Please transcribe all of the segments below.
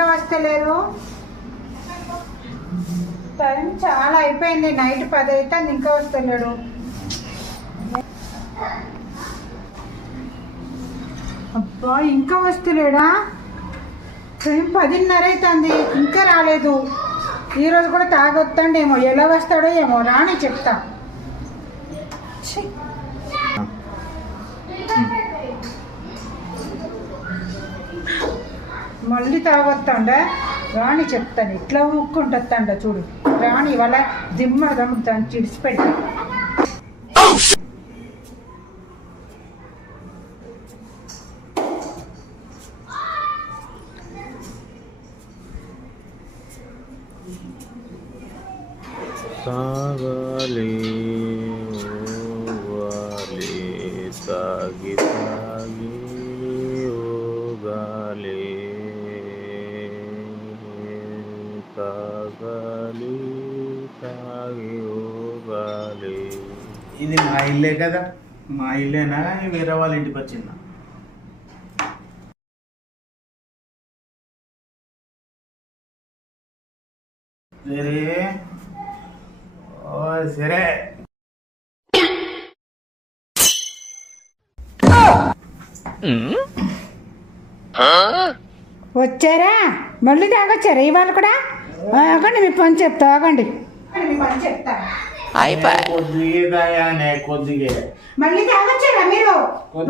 ఇంకా వస్తలేరు? టైం చాలా అయిపోయింది, నైట్ 10 అవుతుంది, ఇంకా వస్తలేడు. అబ్బా ఇంకా వస్తలేడా? టైం 10:30 అవుతుంది, ఇంకా రాలేదు. ఈరోజు కూడా తాగొస్తాడేమో, ఎలా వస్తాడో ఏమో, రాని చెప్తా. మళ్ళీ తాగొస్తాండ, రాణి చెప్తాను. ఇట్లా ఊక్కుంటుందండ చూడు రాణి, వాళ్ళ దిమ్మ దాన్ని చిడిచిపెట్ట. సాగాలి ఓగాలి సాగి సాగి ఓగాలి సాగాలి సాగి ఓగాలి. ఇది మా ఇల్లే కదా, మా ఇల్లేనా వేరే వాళ్ళ ఇంటికి వచ్చిందా? సరే సరే వచ్చారా? మళ్ళీ తాగొచ్చారా ఇవాళ కూడా? ఆగండి, మీ పని చెప్తా, ఆగండి, మీ పని చెప్తా. కొద్దిగే కొద్దిగే మళ్ళీ తాగొచ్చారా మీరు?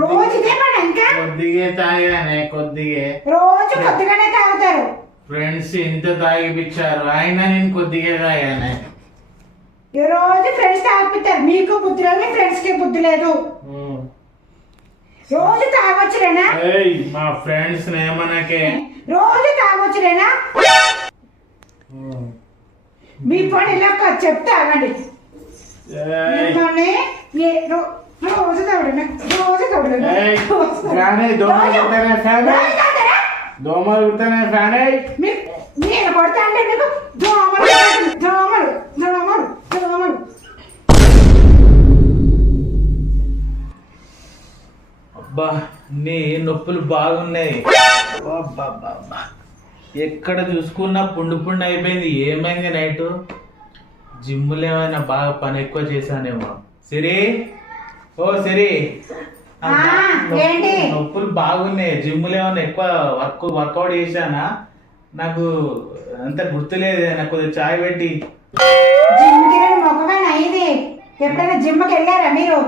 రోజు ఇదే పని, ఇంకా కొద్దిగే తాగానే కొద్దిగే, రోజు కొద్దిగానే తాగుతారు. ఫ్రెండ్స్ ఇంత తాగిపించారు, అయినా నేను కొద్దిగా తాగానే. ఈ రోజు ఫ్రెండ్స్ తాగిపిస్తారు, మీకు బుద్ధి లేదు, ఫ్రెండ్స్ కి బుద్ధి లేదు. రోజు తాగొచ్చులేనా? మా ఫ్రెండ్స్ ఏమనకే, రోజు తాగొచ్చులేనా? మీ పని ఇలా చెప్తే ఆగండి. రోజు తాగడమే, రోజు తాగడమే. దోమలు కుడతానే ఫ్యాన్ నేను కొడతా అంటే మీకు దోమలు దోమలు దోమలు దోమలు. అబ్బా నీ నొప్పులు బాగున్నాయి. ఎక్కడ చూసుకున్నా పుండు పుండు అయిపోయింది. ఏమైంది నైట్? జిమ్లో ఏమైనా బాగా పని ఎక్కువ చేశానేమో. సిరి, ఓ సిరి, నొప్పులు బాగున్నాయి. జిమ్లో ఏమైనా ఎక్కువ వర్కౌట్ చేశానా? నాకు అంత గుర్తులేదు. నాకు కొద్దిగా చాయ్ పెట్టి. జిమ్ మొక్కమైనా ఇది ఎప్పుడైనా జిమ్కి వెళ్ళారా మీరు?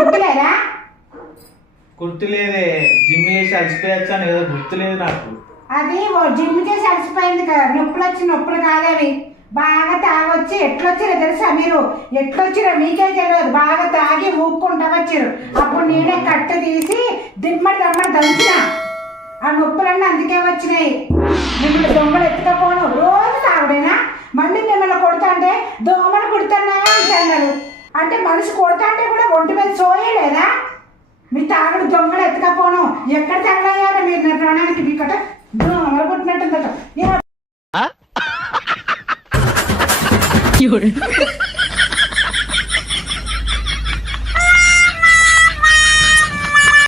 గుర్తులేదా? గుర్తులేదే. జిమ్ చేసి అలసిపోయొచ్చాను కదా, గుర్తులేదు నాకు. అది జిమ్ చేసి అలసిపోయింది కదా, నొప్పులు వచ్చి నొప్పులు కాదవి. బాగా తాగొచ్చి ఎట్లొచ్చిరో తెలుసా మీరు? ఎట్లొచ్చిరో మీకే తెలియదు. బాగా తాగి ఊక్కుంటా వచ్చారు. అప్పుడు నేనే కట్టు తీసి దిమ్మడి దమ్మడి దంచిన. ఆ నొప్పులన్నీ అందుకే వచ్చినాయి. మిమ్మల్ని దొంగలు ఎత్తుకపోను. రోజు తాగుడేనా? మళ్ళీ మిమ్మల్ని కొడతా అంటే దోమలు కుడుతున్నాయా అంటున్నారు. అంటే మనిషి కొడతా అంటే కూడా ఒంటి మీద సోయలేదా? మీ తాగుడు దొంగలు ఎత్తుకపోను. ఎక్కడ తగలయ్యారో మీరు ప్రాణానికి మీకట